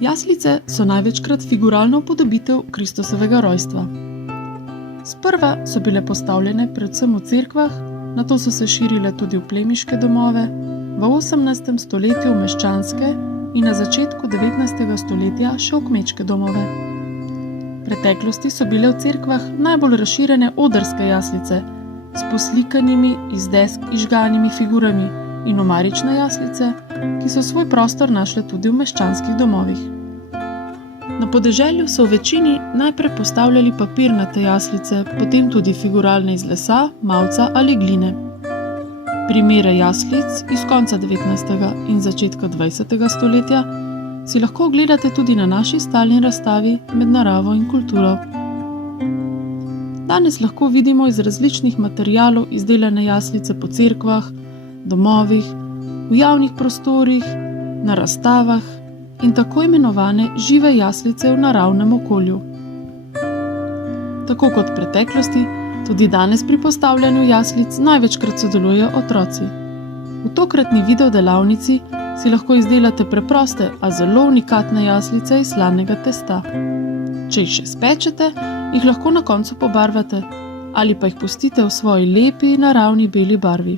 Jaslice so največkrat figuralna upodobitev Kristusovega rojstva. Sprva so bile postavljene predvsem v cerkvah, nato so se širile tudi v plemiške domove, v 18. stoletju v meščanske in na začetku 19. stoletja še v kmečke domove. V preteklosti so bile v cerkvah najbolj razširjene odrske jaslice s poslikanimi iz desk izžganimi figurami in omarične jaslice, ki so svoj prostor našle tudi v meščanskih domovih. Na podeželju so v večini najprej postavljali papirnate jaslice, potem tudi figuralne iz lesa, mavca ali gline. Primere jaslic iz konca 19. in začetka 20. stoletja si lahko ogledate tudi na naši stalni razstavi Med naravo in kulturo. Danes lahko vidimo iz različnih materialov izdelane jaslice po cerkvah, domovih, v javnih prostorih, na razstavah in tako imenovane žive jaslice v naravnem okolju. Tako kot v preteklosti, tudi danes pri postavljanju jaslic največkrat sodelujejo otroci. V tokratni video delavnici si lahko izdelate preproste, a zelo unikatne jaslice iz slanega testa. Če jih še spečete, jih lahko na koncu pobarvate ali pa jih pustite v svoji lepi naravni beli barvi.